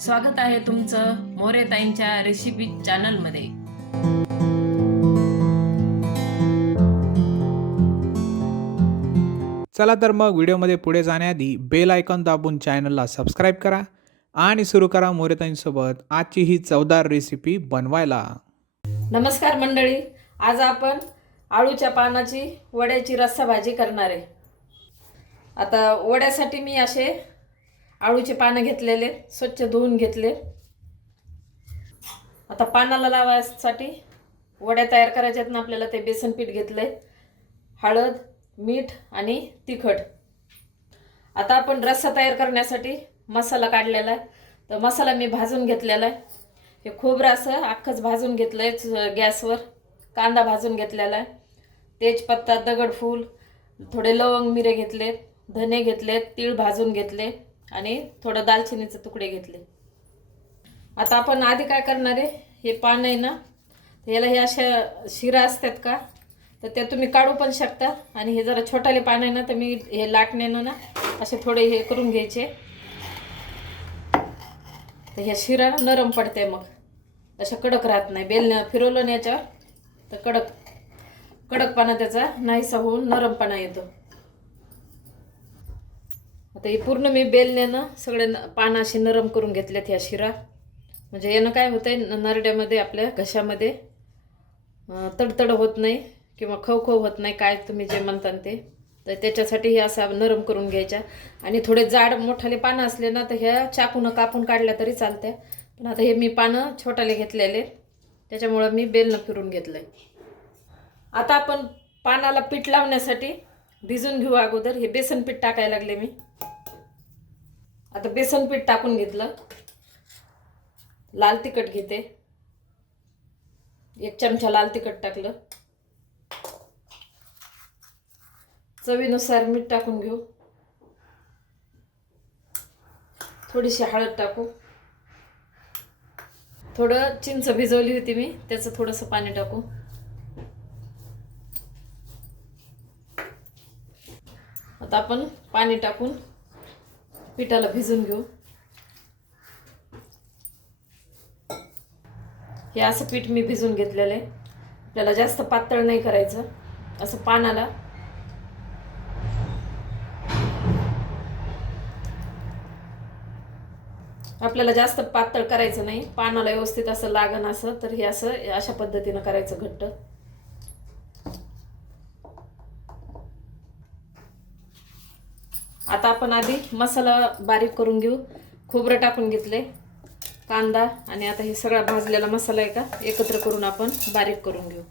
स्वागत आहे तुमचं मोरेताईंच्या रेसिपी चॅनलमध्ये चला तर मग व्हिडिओमध्ये पुढे जाण्याआधी बेल आयकॉन दाबून चॅनलला सबस्क्राईब करा आणि सुरू करा मोरेताईंसोबत आजची ही चवदार रेसिपी बनवायला. नमस्कार मंडळी आज आपण आळूच्या पानाची वड्याची रस्सा भाजी करणार आहे. आता वड्यासाठी मी असे आळूचे पानं घेतलेले स्वच्छ धुवून घेतले. आता पानाला लावायसाठी वड्या तयार करायच्यात ना आपल्याला ते बेसन पीठ आहे हळद मीठ आणि तिखट. आता आपण रस्सा तयार करण्यासाठी मसाला काढलेला आहे. तर मसाला मी भाजून घेतलेला आहे. हे खोबरं असं अख्खंच भाजून घेतलं आहे गॅसवर. कांदा भाजून घेतलेला आहे. तेजपत्ता दगडफूल थोडे लवंग मिरे घेतलेत धने घेतलेत तीळ भाजून घेतले. आणि थोडं दालचिनीचे तुकडे घेतले. आता आपण आधी काय करणार आहे? हे पान आहे ना याला हे अशा शिरा असतात का? तर त्या तुम्ही काढू पण शकता. आणि हे जरा छोटाले पान आहे ना तर मी हे लाटण्यानं ना असे थोडे हे करून घ्यायचे. तर ह्या शिरा नरम पडते मग. अशा कडक राहत नाही. बेलनं फिरवलं ना याच्यावर तर कडक कडकपणा त्याचा नाहीसा होऊन नरमपणा येतो. आता हे पूर्ण मी बेलण्यानं सगळे न- पानं अशी नरम करून घेतल्यात ह्या शिरा. म्हणजे यानं काय होतंय न- नरड्यामध्ये आपल्या घशामध्ये तडतड होत नाही किंवा खवखव होत नाही काय तुम्ही जे म्हणता ते. तर त्याच्यासाठी हे असा नरम करून घ्यायच्या. आणि थोडे जाड मोठाले पानं असले ना तर ह्या चाकूनं कापून काढल्या तरी चालत्या. पण आता हे मी पानं छोटाले घेतलेले त्याच्यामुळं मी बेलनं फिरून घेतलंय. आता आपण पानाला पीठ लावण्यासाठी भिजून घेऊ अगोदर. हे बेसन पीठ टाकायला लागले मी. आता बेसन पीठ टाकून घेतलं. लाल तिखट घेते. एक चमचा लाल तिखट टाकलं. चवीनुसार मीठ टाकून घेऊ. थोडीशी हळद टाकू. थोडं चिंच भिजवली होती मी त्याचं थोडंसं पाणी टाकू. आता आपण पाणी टाकून पिठाला भिजून घेऊ. हे असं पीठ मी भिजून घेतलेलं आहे. आपल्याला जास्त पातळ नाही करायचं. असं पानाला. आपल्याला जास्त पातळ करायचं नाही. पानाला व्यवस्थित असं लागण असं तर हे असं अशा पद्धतीनं करायचं घट्ट. आता आपण आधी मसाला बारीक करून घेऊ. खोबरं टाकून घेतले कांदा आणि आता हे सगळा भाजलेला मसाला आहे का एकत्र करून आपण बारीक करून घेऊ.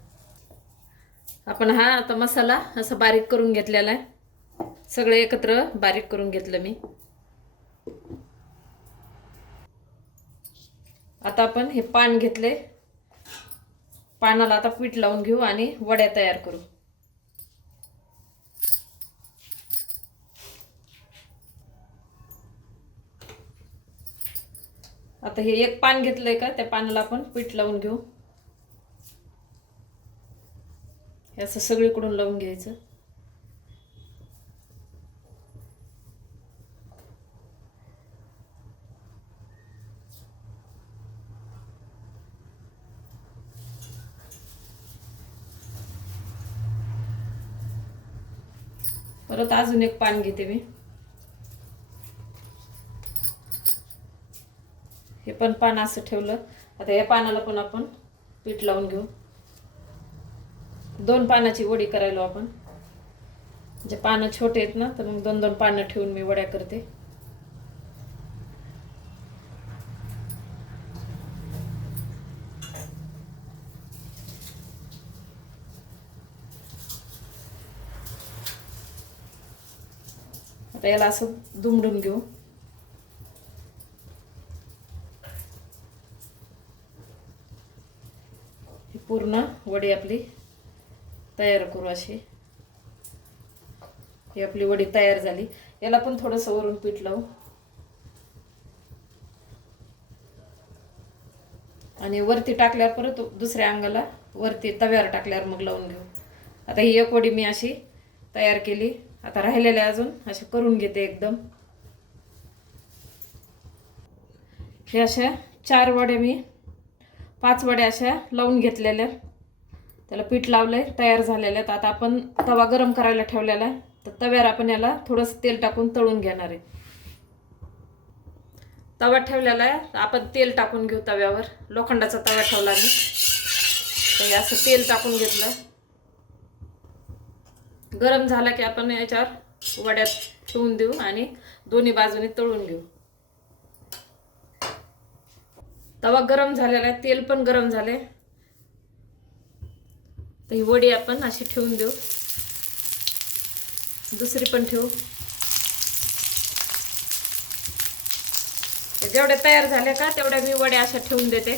आपण हा आता मसाला असं बारीक करून घेतलेला आहे. सगळं एकत्र बारीक करून घेतलं मी. आता आपण हे पान घेतले. पानाला आता पीठ लावून घेऊ आणि वड्या तयार करू. आता हे एक पान घेतलंय का? त्या पानाला आपण पीठ लावून घेऊ. हे असं सगळीकडून लावून घ्यायचं. परत अजून एक पान घेते मी. हे पण पान असं ठेवलं. आता या पानाला पण आपण पीठ लावून घेऊ. दोन पानाची वडी करायला आपण. जे पानं छोटे आहेत ना तर मग दोन दोन पानं ठेवून मी वड्या करते. आता याला असं दुमडून घेऊ ही पूर्ण वडी आपली तयार करू अशी ही आपली वडी तयार झाली. याला पण थोडंसं वरून पीठ लावू. आणि वरती टाकल्यावर परत दुसऱ्या अंगाला वरती तव्यावर टाकल्यावर मग लावून घेऊ. आता ही एक वडी मी अशी तयार केली. आता राहिलेल्या अजून अशी करून घेते एकदम. हे अशा चार वड्या मी पाच वड्या अशा लावून घेतलेल्या. त्याला पीठ लावलं आहे तयार झालेलं आहे. तर आता आपण तवा गरम करायला ठेवलेला आहे. तर तव्यावर आपण याला थोडंसं तेल टाकून तळून घेणार आहे. तवा ठेवलेला आहे. आपण तेल टाकून घेऊ तव्यावर. लोखंडाचा तवा ठेवला मी. तर असं तेल टाकून घेतलं. गरम झाला की आपण याच्यावर वड्यात ठेवून देऊ आणि दोन्ही बाजूने तळून घेऊ. तवा गरम झालेला आहे. तेल पण गरम झाले तर ही वडी आपण अशी ठेवून देऊ. दुसरी पण ठेवू. जेवढ्या तयार झाल्या का तेवढ्या मी वड्या अशा ठेवून देते.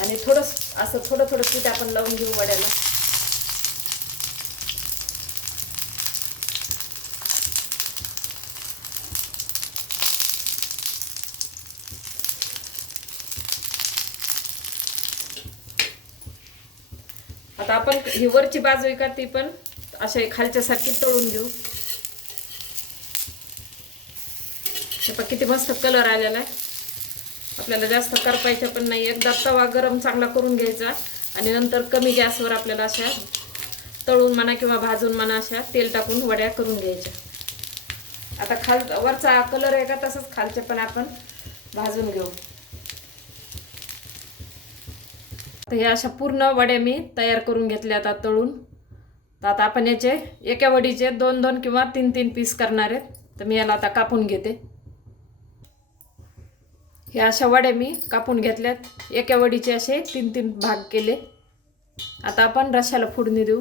आणि थोडंसं असं थोडं थोडं पीठ आपण लावून घेऊ वड्याला. आता आपण ही वरची बाजू आहे का ती पण अशा खालच्यासारखी तळून घेऊ. हे किती मस्त कलर आलेला आहे. आपल्याला जास्त करपायचं पण नाही. एकदा तवा गरम चांगला करून घ्यायचा आणि नंतर कमी गॅसवर आपल्याला अशा तळून म्हणा किंवा भाजून म्हणा अशा तेल टाकून वड्या करून घ्यायच्या. आता खाल वरचा कलर आहे का तसंच खालचे पण आपण भाजून घेऊ. तर ह्या अशा पूर्ण वड्या मी तयार करून घेतल्या आता तळून. तर आता आपण याचे एका वडीचे दोन दोन किंवा तीन तीन पीस करणार आहेत तर मी याला आता कापून घेते. ह्या अशा वड्या मी कापून घेतल्यात. एका वडीचे असे तीन तीन भाग केले. आता आपण रशाला फोडणी देऊ.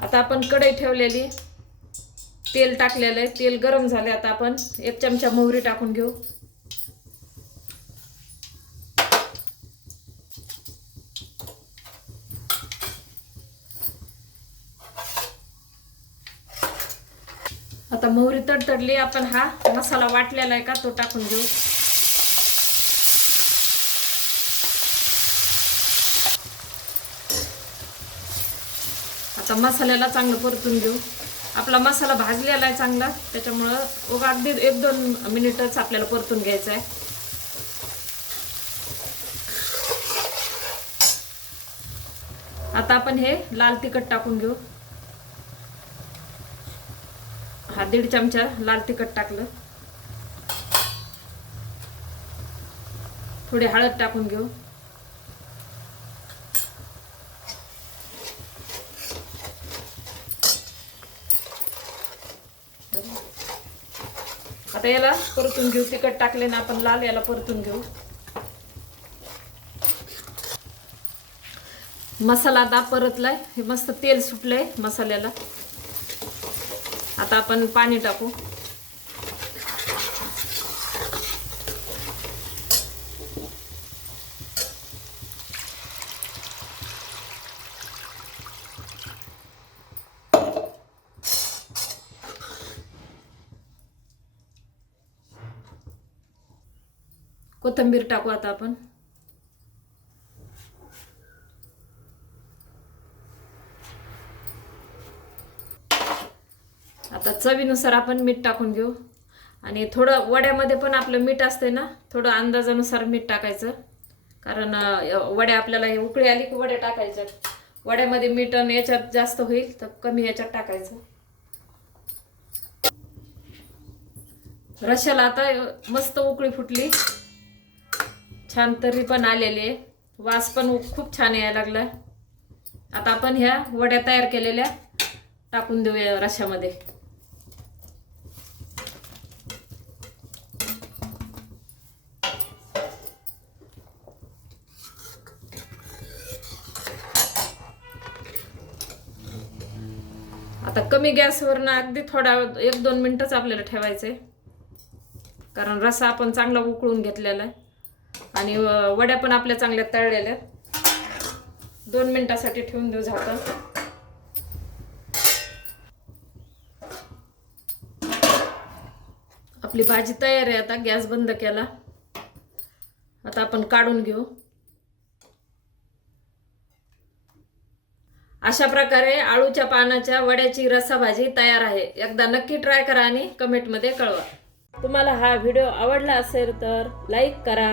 आता आपण कढई ठेवलेली. तेल टाकलेलं आहे. तेल गरम झाले आता आपण. एक चमचा मोहरी टाकून घेऊ. आता मोहरी तडतडली. आपण हा मसाला वाटलेला आहे का तो टाकून घेऊ. आता मसाल्याला चांगलं परतून घेऊ. आपला मसाला भाजलेला आहे चांगला त्याच्यामुळं उगा अगदी एक दोन मिनिटच आपल्याला परतून घ्यायचा आहे. आता आपण हे लाल तिखट टाकून घेऊ. हा दीड चमचा लाल तिखट टाकलं. थोडी हळद टाकून घेऊ. आता याला परतून घेऊ तिखट टाकले ना आपण लाल याला परतून घेऊ. मसाला आता परतलाय. हे मस्त तेल सुटलंय मसाल्याला. आता आपण पाणी टाकू. कोथिंबीर टाकू आता आपण. आता चवीनुसार आपण मीठ टाकून घेऊ. आणि थोडं वड्यामध्ये पण आपलं मीठ असते ना थोडं अंदाजानुसार मीठ टाकायचं. कारण वड्या आपल्याला हे उकळी आली की वड्या टाकायच्या. वड्यामध्ये मीठ आणि याच्यात जास्त होईल तर कमी याच्यात टाकायचं. रशाला आता मस्त उकळी फुटली. छान तरी पण आलेली. आहे वास पण खूप छान यायला लागला. आता आपण ह्या वड्या तयार केलेल्या टाकून देऊया रशामध्ये आता कमी गॅसवरनं अगदी थोडा एक दोन मिनटंच आपल्याला ठेवायचं आहे कारण रसा आपण चांगला उकळून घेतलेला आहे. आणि वड्या पण आपल्या चांगल्या तळलेल्या. दोन मिनिटासाठी ठेवून देऊ झाकण. आपली भाजी तयार आहे आता गॅस बंद केला. आता आपण काढून घेऊ. अशा प्रकारे आळूच्या पानाच्या वड्याची रस्सा भाजी तयार आहे. एकदा नक्की ट्राय करा आणि कमेंटमध्ये कळवा. तुम्हाला हा व्हिडिओ आवडला असेल तर लाईक करा.